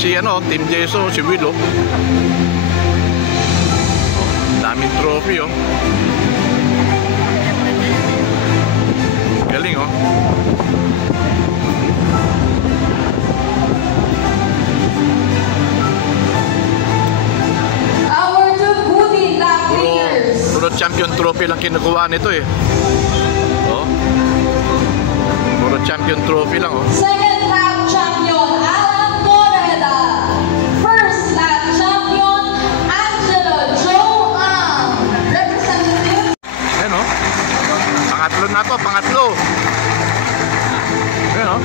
si Team Jeso, si Will, oh. Daming trophy, oh. Galing, oh. Puro champion trophy lang kinukuha nito, eh. Oh. Puro champion trophy lang, oh. Second lap champion, Alan Torreda. First lap champion, Angela Joan. Representative. Ayan, oh. Pangatlo na to, pangatlo. Ayan, oh.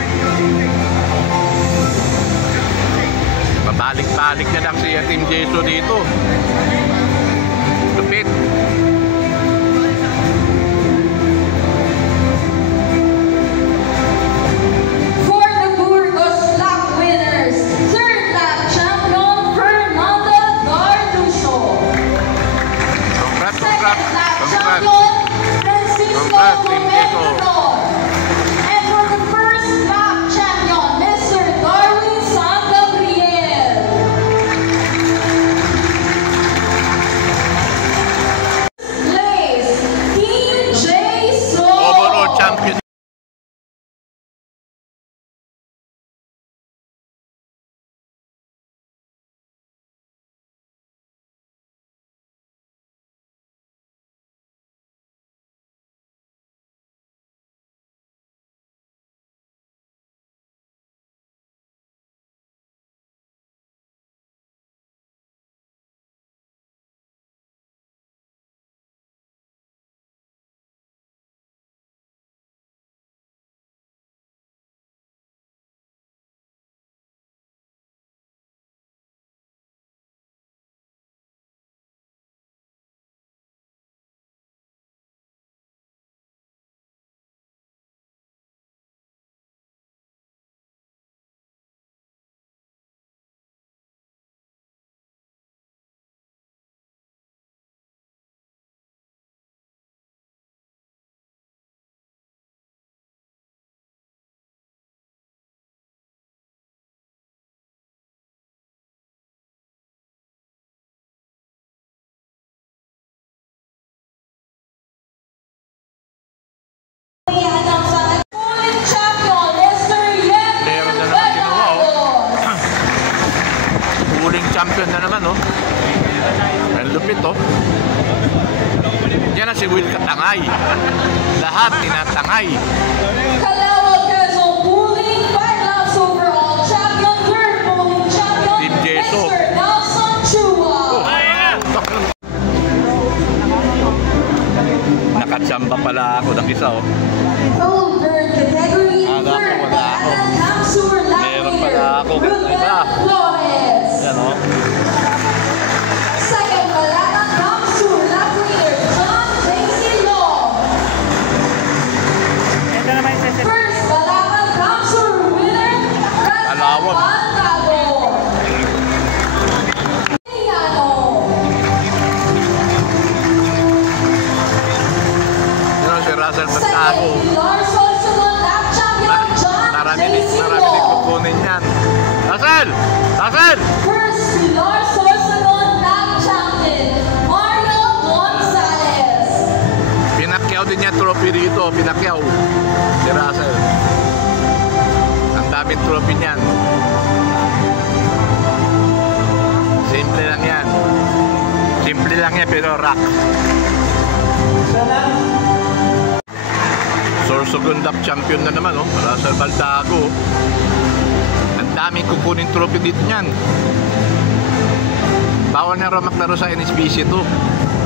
Babalik-balik na lang si Team Jeso dito. Lupit. For the Burgos lap winners, third lap champion, Fernanda Garduso. Congrats, Second lap congrats. champion, Francisco Congrats, Team Jeso. Gomez. And for the first lap champion, Mr. Darwin San Gabriel. Place, Team Jeso. Overall champion. Champion na naman, oh. Ang lupit, oh. Yan na si Will Katangay. Lahat tinatangay. Calao Quezon Pooling 5 laps overall champion, third pooling champion, Team Jeso. Mr. Nelson Chua. Nakatsamba pala ako ng isa, oh. Third category, Wala ako. Meron pala ako. Isa. Yan, oh. Second, Malacan Kamsur lap leader, John Daisy Long. First, Malacan Kamsur winner, Alawag. Pantado. Yan, si Russell Pantado. Second, Larson Sunod lap champion, John Daisy Marami din kukunin yan. Russell! Russell! First, Larson Sunod lap champion, Mario Gonzalez. Pinakyaw din niya trophy dito. Pinakyaw. Si Russell. Ang daming trophy niyan. Simple lang yan. Simple lang yan pero rock. Sorsogon lap champion na naman, oh. Russell Baldago. Ang daming kukunin trophy dito niyan. Bawal na raw maglaro sa NSBC to.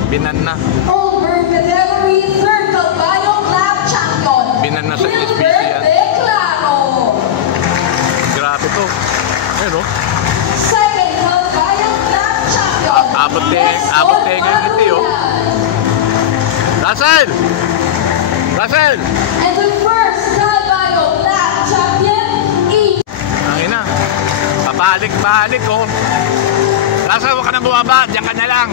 Binan na. Over category, third Calvayo lap champion. Binan na sa NSBC yan. Grabe to. Ayun, oh. Second Calvayo lap champion. Abot tenga yung ngiti, oh. Russell! Russell! And the first Calvayo lap champion, Ang ina. Pabalik-balik, oh. Russell, huwag ka na bumaba. Diyan ka na lang.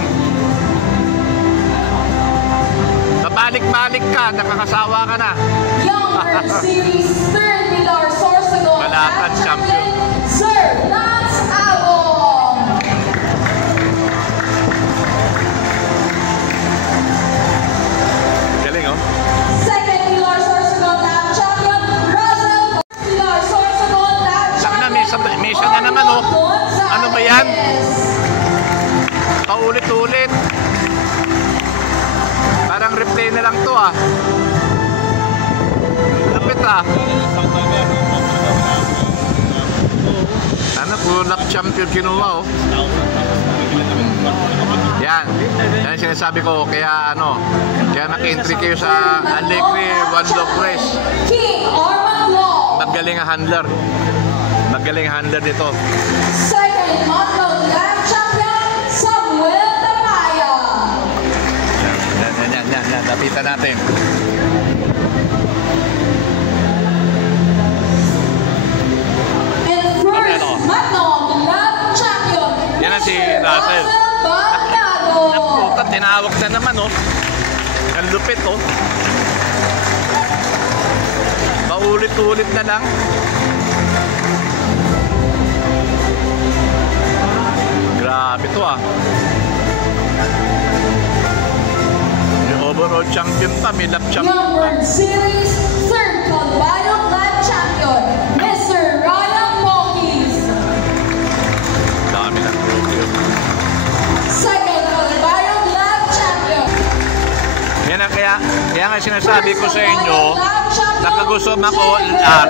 Pabalik-balik ka. Nakakasawa ka na. Younger Series, third Pilar Sorsogon Malacan lap champion, Sir Lance Allen. na lang to ah. Lapit ah. Sana puro lap champion kinuha oh. Yan. Yan ang sinasabi ko. Kaya ano, kaya naka-entry kayo sa Alegre One Love Race. King Armando. Magaling ang handler. Magaling ang handler dito. Second Monroe Lab Champion, Samuel Tapaya. Yan. Lapitan natin. And first, Manong Lab Champion, Yan na si Russell. Bantado. Naputa, tinawag na naman oh. Ang lupit oh. Paulit-ulit na lang. Grabe to ah. Yung overall champion pa, may lap champion Young pa. World Series, third Calvario Lab Champion, Mr. Ryan Monkeys. Dami na. Second Calvario Lab Champion. Yan ang kaya nga sinasabi ko sa inyo, nakagusto ako sa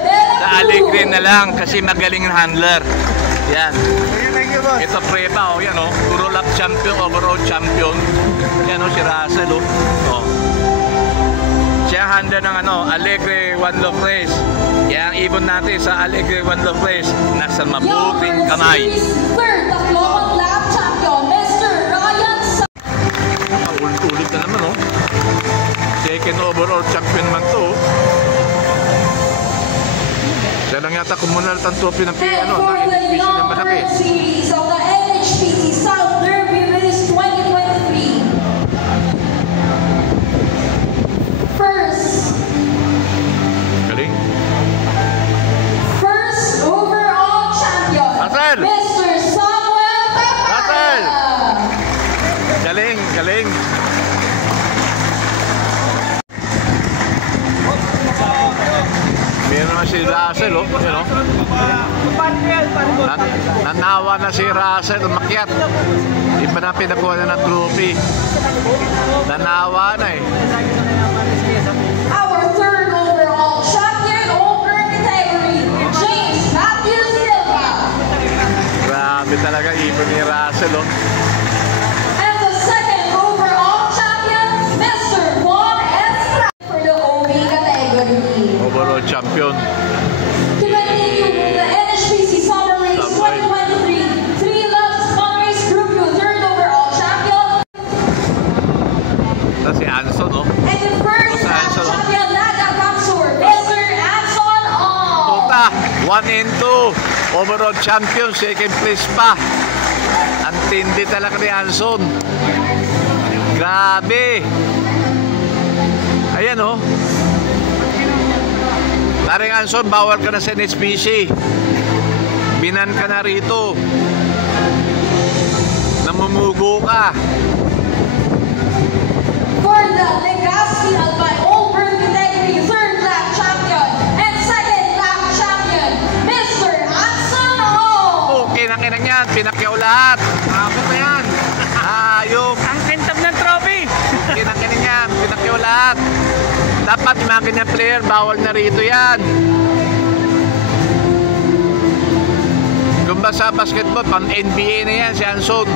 Alegre na lang kasi magaling ang handler. Yan. Ito preba oh, yan oh. Puro lap champion, overall champion. Yan oh, si Russell oh. Oh. Siya ang handler ng ano, Alegre One Love Race. Yan ang ibon natin sa Alegre One Love Race. Nasa mabuting kamay. Third Tacloban Lab Champion, Mr. Ryan Ulit na naman oh. Second overall champion man to oh. Siya lang yata kumunal ang trophy ng And ano, for ng the NHPC Young na malaki. World Series of the NHPC South Derby Race 2023. First overall champion, Russell! Mr. Samuel Russell! Tapaya. Galing. Meron naman si Russell, oh. Yan, oh. Nanawa na si Russell, umakyat. Di pa na pinakuha na ng trophy. Nanawa na eh. Our third overall champion over category, James Matthew Silva. Grabe talaga ibon ni Russell, oh. And the second overall champion, Mr. Juan Estrada for the OB category. Overall champion. To continue with the NHPC Summer Race 2023, Three Loves Fun Race Group 2 third overall champion. Ito si Anson, oh. And the first Anson, oh. champion, Naga Capsule, Mr. Anson Ong. Puta, 1 and 2. Overall champion, second place pa. Ang tindi talaga ni Anson. Grabe. Ayan, oh. Taring Anson, bawal ka na sa NHPC. Binan ka na rito. Namumugo ka. For the Legacy Albay Over category, third lap champion and second lap champion, Mr. Anson Ong. Okay na kinang yan. Pinakyaw lahat. Ako pa yan. Ayok. Ang kintab ng trophy! Kinang yan. Pinakyaw lahat. Dapat yung mga ganyan player, bawal na rito yan. Kung ba sa basketball, pang NBA na yan, si Anson.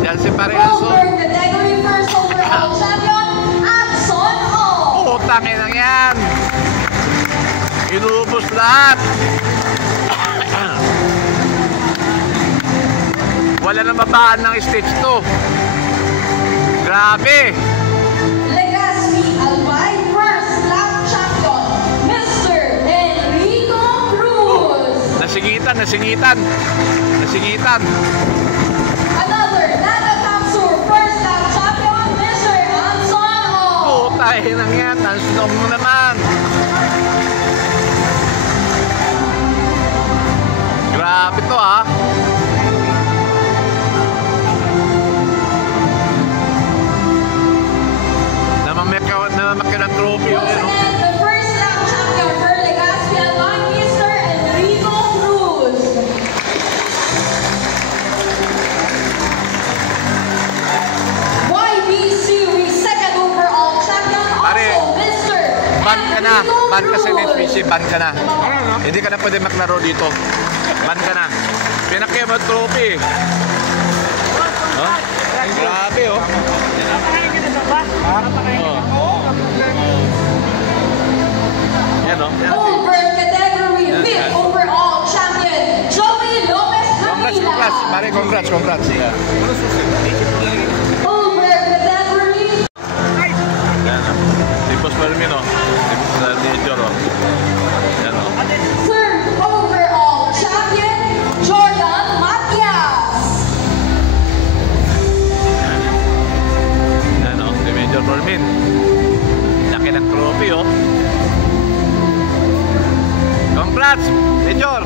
Yan si pare Anson. Over category, first overall champion, Anson Ong. Utangin lang yan. Inuubos lahat. Wala na mabaan ng stage to. Grabe. Legacy Albay first lap champion, Mr. Enrico Cruz. Nasingitan. Another Naga Capsule first lap champion, Mr. Anson Ong. Putahin lang yan. Anson mo naman. Grabe to ah. Namamakyan ang trophy. Once again, the first lap champion for Legacy Albay, Mr. Enrico Cruz. YB Series second overall champion. na. Ban ka sa NSPC, ban ka na. Hindi ka na pwede maglaro dito. Ban ka na. Pinakya mo trophy. Huh? Grabe, oh. Yan, oh. Over category, fifth overall champion, Joey Lopez Congrats, Hamila. congrats. Mari, congrats. Yeah. Over category, Yan, oh. Si Boss Fermin, oh. Si Boss Major, oh. Yan, oh. third overall champion, Jordan Matias. Yan, oh. Si Major Fermin. Laki ng trophy, oh. Congrats, Major.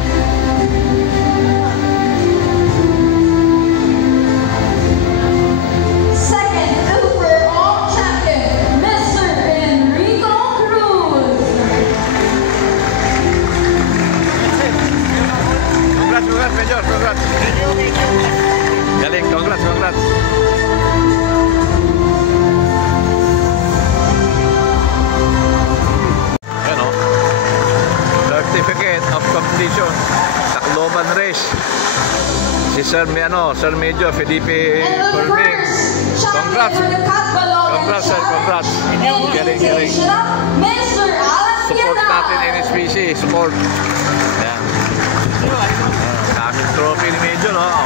Second overall champion, Mr. Enrico Cruz. Congrats, Major. Congrats. Galing, congrats. Yan, oh. Certificate of completion. Tacloban race. Si Sir Major Felipe And the Fermin. first champion Congrats. for the Catbalog Congrats, sir. Congrats. Galing. Mr. Alan Support Piedad. natin NSPC. Support. Yan. Daming trophy ni Major, oh.